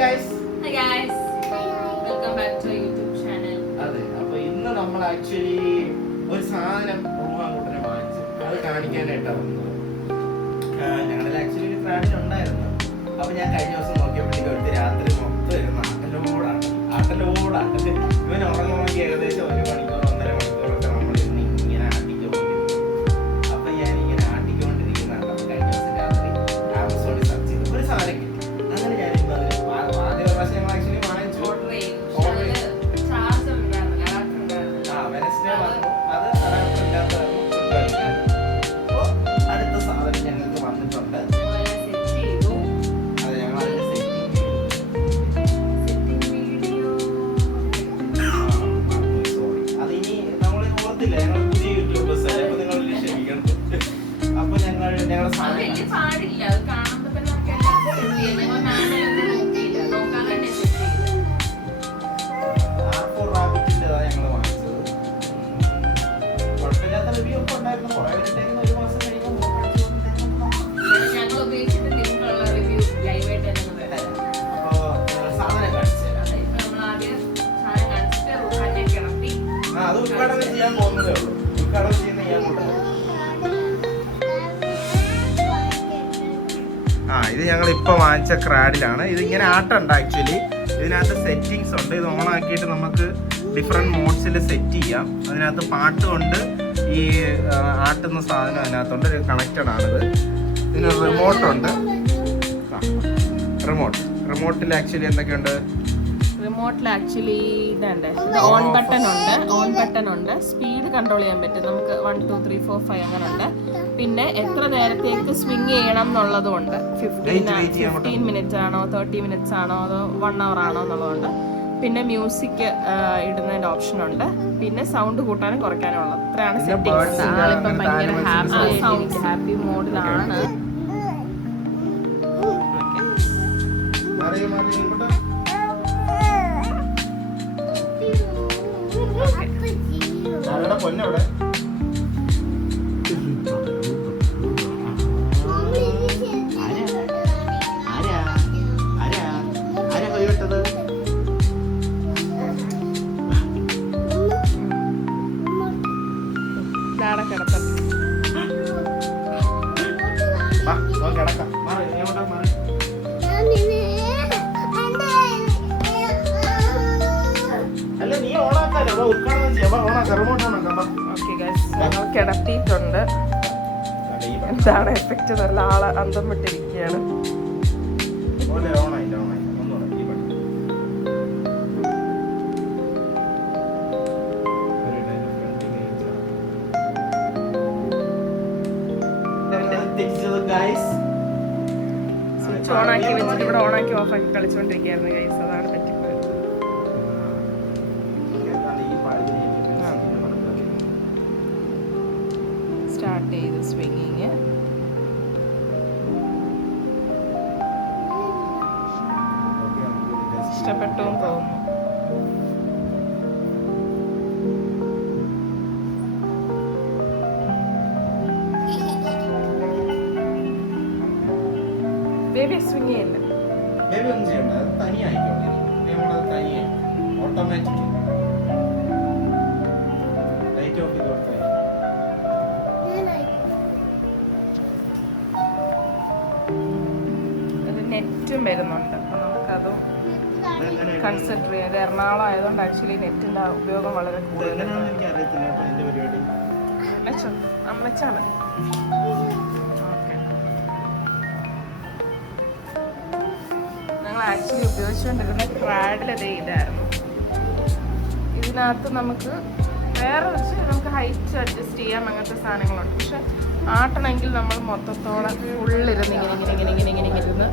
guys. Welcome back to our YouTube channel. അതെ, അപ്പൊ ഇന്ന് നമ്മൾ ആക്ച്വലി ഒരു സാധനം അങ്ങോട്ടിനെ വാങ്ങിച്ചു. അത് കാണിക്കാനായിട്ടാണ് വന്നത്. ഞങ്ങളിൽ ആക്ച്വലി ഒരു ഫ്രാഡിൽ ഉണ്ടായിരുന്നു. അപ്പൊ ഞാൻ കഴിഞ്ഞ ദിവസം നോക്കിയപ്പോഴത്തേക്ക് ഒരു രാത്രി മൊത്തം ഇരുന്ന് ആട്ടലോടാണ്. ഇവൻ ഉറങ്ങണമെങ്കിൽ ഏകദേശം 1 മണിക്കൂർ 1.5 മണിക്കൂറൊക്കെ നമ്മൾ ഇന്ന് ഇങ്ങനെ ആട്ടിക്കൊണ്ടിരിക്കും. അപ്പൊ ഞാൻ ഇങ്ങനെ ആട്ടിക്കൊണ്ടിരിക്കുന്നതാണ്. അപ്പൊ കഴിഞ്ഞ ദിവസം രാത്രി ആമസോണിൽ സെർച്ച് ചെയ്തു ഒരു സാധനം കിട്ടി. അങ്ങനെ ഞാൻ ഇന്ന് ആദ്യ പ്രാവശ്യം ഞങ്ങൾ ആക്ച്വലി വാങ്ങിച്ചു. വെനസ്ഡേ വന്നു. അത് അഡാപ്റ്റർ ഇല്ലാത്തതായിരുന്നു. അപ്പോൾ അടുത്ത സാധനം ഞങ്ങൾക്ക് വന്നിട്ടുണ്ട്. അത് ഞങ്ങൾ അതിന്റെ സെറ്റിംഗ് സോറി, അത് ഇനി നമ്മൾ ഓർത്തില്ല. ഞങ്ങൾ പുതിയ യൂട്യൂബേഴ്സ് അല്ലേ, അപ്പൊ നിങ്ങൾ ക്ഷമിക്കണം. അപ്പൊ ഞങ്ങളുടെ സാധനം റിവ്യൂ ഒക്കെ ഉണ്ടായിരുന്നു. കുറേ പേരുണ്ടായിരുന്നു. 1 മാസം കഴിയുമ്പോൾ സാധനം കാണിച്ചു തരാം. അത് ഉദ്ഘാടനം ചെയ്യാൻ പോകുന്നതേ ഉള്ളൂ. ഉദ്ഘാടനം ചെയ്യുന്ന ഞാൻ ഇത് ഞങ്ങൾ ഇപ്പൊ വാങ്ങിച്ച ക്രാഡിലാണ്. ഇത് ഇങ്ങനെ ആട്ടുണ്ട്. ആക്ച്വലി ഇതിനകത്ത് സെറ്റിങ്സ് ഉണ്ട്. ഇത് ഓൺ ആക്കിയിട്ട് നമുക്ക് ഡിഫറെന്റ് മോഡ്സിൽ സെറ്റ് ചെയ്യാം. അതിനകത്ത് പാട്ടുകൊണ്ട് ഈ ആട്ടുന്ന സാധനം അതിനകത്തുണ്ട്. കണക്റ്റഡ് ആണിത്. ഇതിന് റിമോട്ടുണ്ട്. റിമോട്ടിൽ ആക്ച്വലി എന്തൊക്കെയുണ്ട്? റിമോട്ടിൽ ആക്ച്വലി ഇതുണ്ട്. ഓൺ ബട്ടൺ ഉണ്ട്. സ്പീഡ് കൺട്രോൾ ചെയ്യാൻ പറ്റും നമുക്ക്. 1 2 3 4 5 അങ്ങനെ ഉണ്ട്. പിന്നെ എത്ര നേരത്തേക്ക് സ്വിങ് ചെയ്യണം എന്നുള്ളതും ഉണ്ട്. 15 മിനിറ്റ്സ് ആണോ 30 മിനിറ്റ്സ് ആണോ അതോ 1 hour ആണോ എന്നുള്ളതുണ്ട്. പിന്നെ മ്യൂസിക് ഇടുന്നതിന്റെ ഓപ്ഷൻ ഉണ്ട്. പിന്നെ സൗണ്ട് കൂട്ടാനും കുറയ്ക്കാനും ഉള്ളത്. ഇത്രയാണ് സെറ്റിംഗ്സ്. ആളിപ്പം ഭയങ്കര ഹാപ്പി മോഡിലാണ്. പൊന്നവിടെ കിടത്തിയിട്ടുണ്ട്. എന്താണ് എഫക്റ്റ് നല്ല ആള് അന്തം വിട്ടിരിക്കുകയാണ്. സ്വിച്ച് ഓണാക്കി വെച്ചിട്ട് ഇവിടെ ഓണാക്കി ഓഫാക്കി കളിച്ചുകൊണ്ടിരിക്കുകയായിരുന്നു ഗൈസ്. അതാണ് പറ്റിപ്പോയത്. സ്റ്റാർട്ട് ചെയ്ത് സ്വിങ്ങിങ്. ഇഷ്ടപ്പെട്ടു തോന്നുന്നു. ബേബി സ്വിങ് ചെയ്യില്ല. ബേബി ഒന്നും ചെയ്യണ്ട. അത് തനിയായിക്കോട്ടെ. തനിയെ ഓട്ടോമാറ്റിക് ലൈറ്റ് ഓഫ് ചെയ്ത് കൊടുത്താൽ നെറ്റും വരുന്നുണ്ട്. അപ്പം നമുക്കതും കൺസിഡർ ചെയ്യാം. ഇത് എറണാകുളം ആയതുകൊണ്ട് ആക്ച്വലി നെറ്റിൻ്റെ ഉപയോഗം വളരെ കൂടുതലാണ്. അമ്മച്ചാൽ മതി. ഓക്കെ, ഞങ്ങൾ ആക്ച്വലി ഉപയോഗിച്ചുകൊണ്ടിരുന്ന ക്രാഡിലത് ഇതായിരുന്നു. ഇതിനകത്ത് നമുക്ക് വേറെ വെച്ച് നമുക്ക് ഹൈറ്റ് അഡ്ജസ്റ്റ് ചെയ്യാം. അങ്ങനത്തെ സാധനങ്ങളുണ്ട്. പക്ഷെ ആട്ടണമെങ്കിൽ നമ്മൾ മൊത്തത്തോടെ ഫുള്ളിരുന്ന് ഇങ്ങനെ ഇരുന്ന്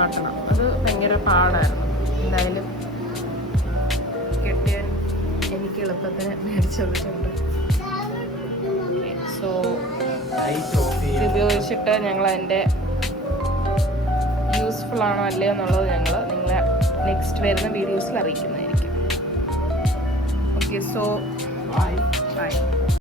ആട്ടണം. അത് ഭയങ്കര പാടായിരുന്നു. എന്തായാലും കെട്ടിയാൻ എനിക്ക് എളുപ്പത്തിന് മേടിച്ചു തന്നിട്ടുണ്ട്. സോ ഇത് ഉപയോഗിച്ചിട്ട് ഞങ്ങൾ അതിൻ്റെ യൂസ്ഫുൾ ആണോ അല്ലയോ എന്നുള്ളത് ഞങ്ങൾ നിങ്ങളെ നെക്സ്റ്റ് വരുന്ന വീഡിയോസിൽ അറിയിക്കുന്നതായിരിക്കും. Okay, so by.